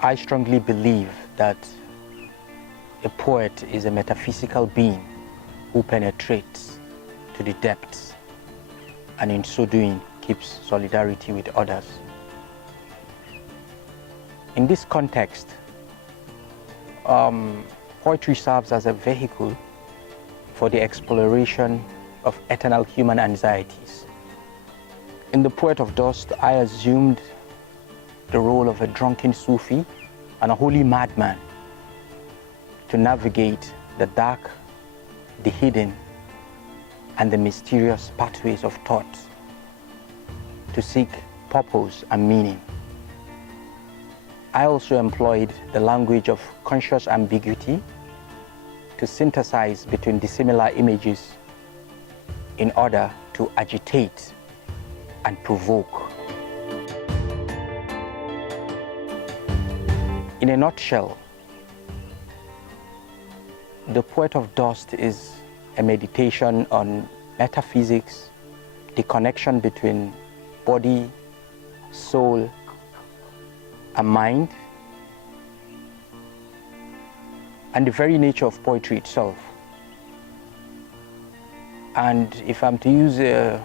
I strongly believe that a poet is a metaphysical being who penetrates to the depths and in so doing keeps solidarity with others. In this context, poetry serves as a vehicle for the exploration of eternal human anxieties. In The Poet of Dust, I assumed the role of a drunken Sufi and a holy madman to navigate the dark, the hidden, and the mysterious pathways of thought, to seek purpose and meaning. I also employed the language of conscious ambiguity to synthesize between dissimilar images in order to agitate and provoke. In a nutshell, The Poet of Dust is a meditation on metaphysics, the connection between body, soul, and mind, and the very nature of poetry itself. And if I'm to use a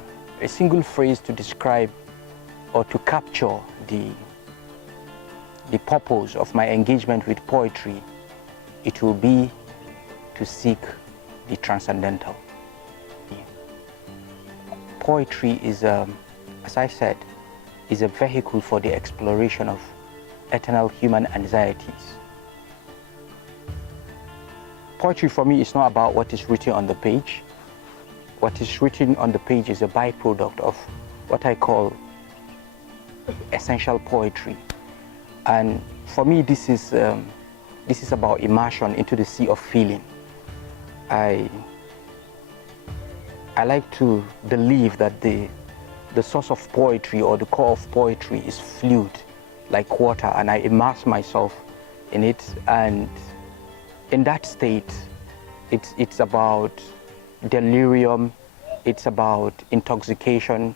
single phrase to describe or to capture the purpose of my engagement with poetry, it will be to seek the transcendental. Poetry is, as I said, is a vehicle for the exploration of eternal human anxieties. Poetry for me is not about what is written on the page. What is written on the page is a byproduct of what I call essential poetry. And for me, this is about immersion into the sea of feeling. I like to believe that the source of poetry or the core of poetry is fluid, like water, and I immerse myself in it. And in that state, it's about delirium, it's about intoxication,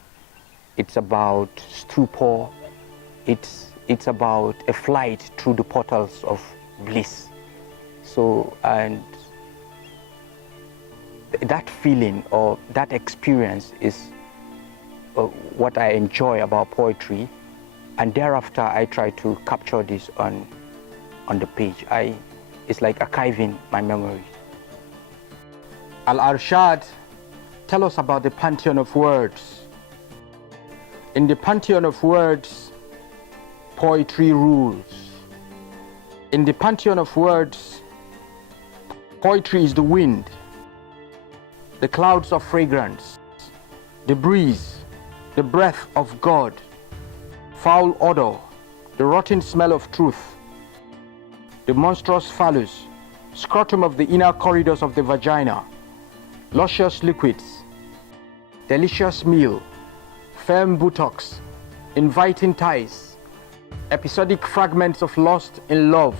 it's about stupor, it's about a flight through the portals of bliss. So, and that feeling or that experience is what I enjoy about poetry, and thereafter I try to capture this on the page. It's like archiving my memory. Al-Arshad, tell us about the pantheon of words. In the pantheon of words, poetry rules. In the pantheon of words, poetry is the wind, the clouds of fragrance, the breeze, the breath of God, foul odor, the rotten smell of truth, the monstrous phallus, scrotum of the inner corridors of the vagina, luscious liquids, delicious meal, firm buttocks, inviting thighs, episodic fragments of lust in love,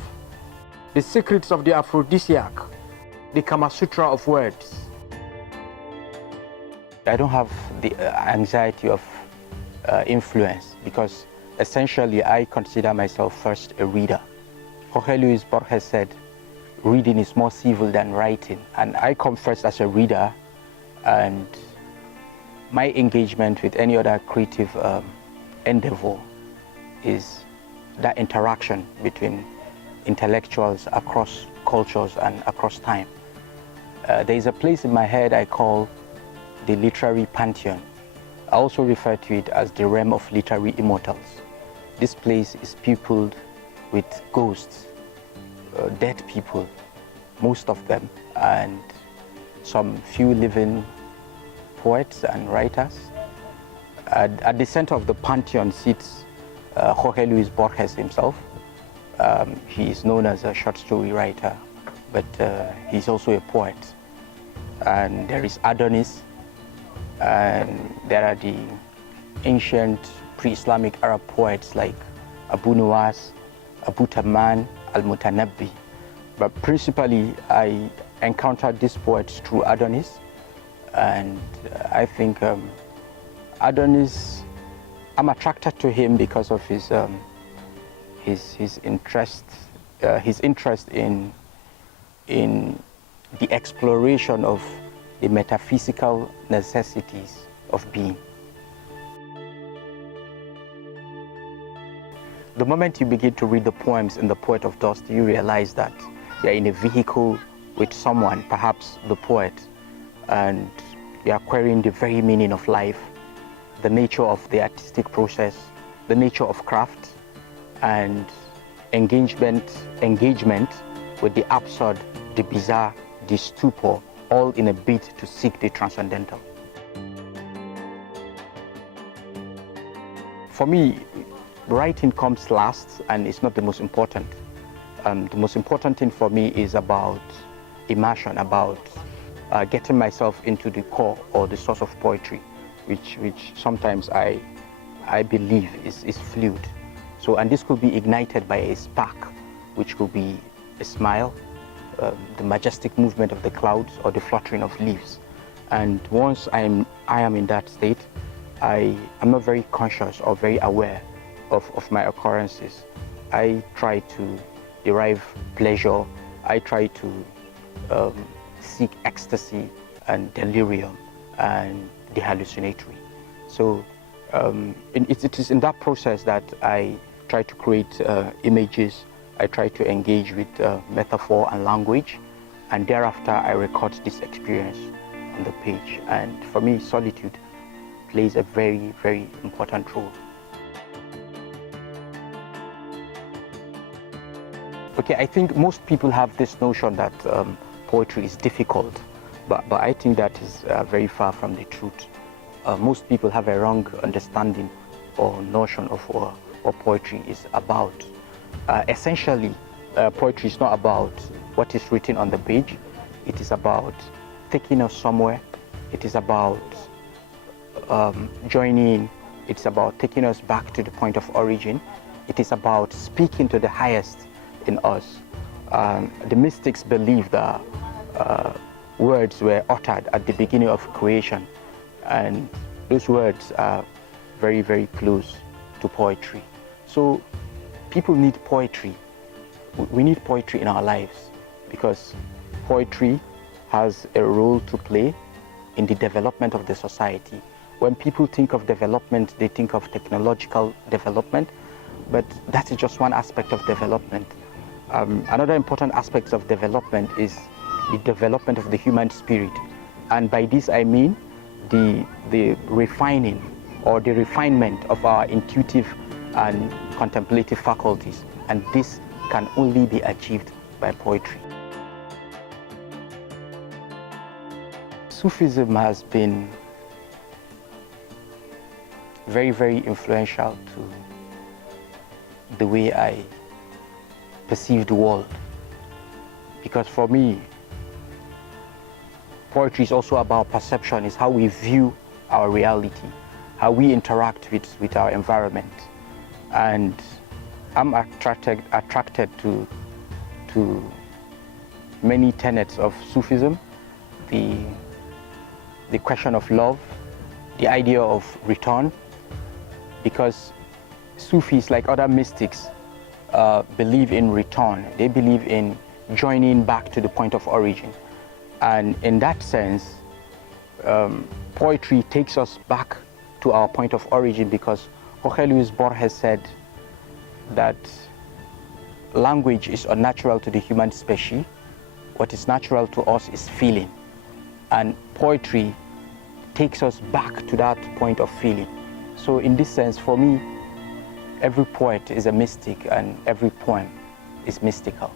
the secrets of the aphrodisiac, the Kama Sutra of words. I don't have the anxiety of influence, because essentially I consider myself first a reader. Jorge Luis Borges said, reading is more civil than writing, and I come first as a reader, and my engagement with any other creative endeavor is that interaction between intellectuals across cultures and across time. There is a place in my head I call the literary pantheon. I also refer to it as the realm of literary immortals. This place is peopled with ghosts, dead people, most of them, and some few living poets and writers. At the center of the pantheon sits Jorge Luis Borges himself. He is known as a short story writer, but he's also a poet. And there is Adonis, and there are the ancient pre-Islamic Arab poets like Abu Nuwas, Abu Tamman, Al-Mutanabbi. But principally, I encountered these poets through Adonis, and I think Adonis, I'm attracted to him because of his interest in the exploration of the metaphysical necessities of being. The moment you begin to read the poems in The Poet of Dust, you realize that you're in a vehicle with someone, perhaps the poet, and you are querying the very meaning of life, the nature of the artistic process, the nature of craft, and engagement with the absurd, the bizarre, the stupor, all in a bid to seek the transcendental. For me, writing comes last, and it's not the most important. The most important thing for me is about immersion, about getting myself into the core or the source of poetry, which sometimes I believe is fluid. So, and this could be ignited by a spark, which could be a smile, the majestic movement of the clouds, or the fluttering of leaves. And once I am in that state, I am not very conscious or very aware of my occurrences. I try to derive pleasure. I try to seek ecstasy and delirium and the hallucinatory. So it is in that process that I try to create images. I try to engage with metaphor and language, and thereafter I record this experience on the page. And for me, solitude plays a very, very important role. Okay, I think most people have this notion that poetry is difficult, but I think that is very far from the truth. Most people have a wrong understanding or notion of what poetry is about. Essentially, poetry is not about what is written on the page. It is about taking us somewhere. It is about joining. It's about taking us back to the point of origin. It is about speaking to the highest in us. The mystics believe that words were uttered at the beginning of creation, and those words are very, very close to poetry. So people need poetry. We need poetry in our lives because poetry has a role to play in the development of the society. When people think of development, they think of technological development, but that is just one aspect of development. Another important aspect of development is the development of the human spirit, and by this I mean the refining or the refinement of our intuitive and contemplative faculties, and this can only be achieved by poetry. Sufism has been very, very influential to the way I perceive the world, because for me, poetry is also about perception. It's how we view our reality, how we interact with our environment. And I'm attracted to many tenets of Sufism, the question of love, the idea of return, because Sufis, like other mystics, believe in return. They believe in joining back to the point of origin. And in that sense, poetry takes us back to our point of origin, because Jorge Luis Borges said that language is unnatural to the human species. What is natural to us is feeling. And poetry takes us back to that point of feeling. So in this sense, for me, every poet is a mystic and every poem is mystical.